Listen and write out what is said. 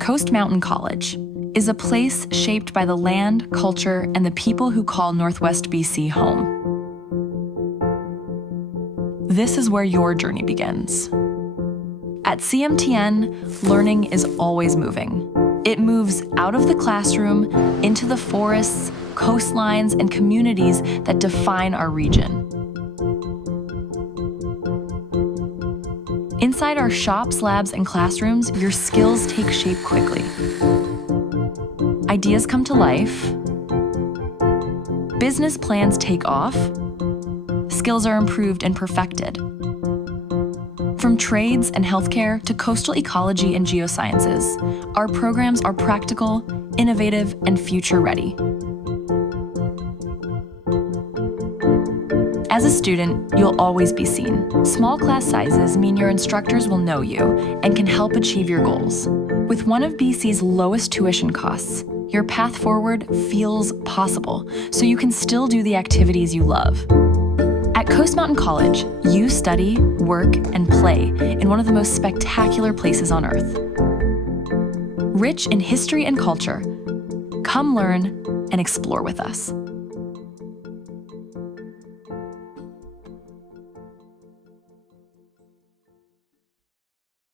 Coast Mountain College is a place shaped by the land, culture, and the people who call Northwest BC home. This is where your journey begins. At CMTN, learning is always moving. It moves out of the classroom into the forests, coastlines, and communities that define our region. Inside our shops, labs, and classrooms, your skills take shape quickly. Ideas come to life. Business plans take off. Skills are improved and perfected. From trades and healthcare to coastal ecology and geosciences, our programs are practical, innovative, and future-ready. As a student, you'll always be seen. Small class sizes mean your instructors will know you and can help achieve your goals. With one of BC's lowest tuition costs, your path forward feels possible, so you can still do the activities you love. At Coast Mountain College, you study, work, and play in one of the most spectacular places on Earth. Rich in history and culture, come learn and explore with us.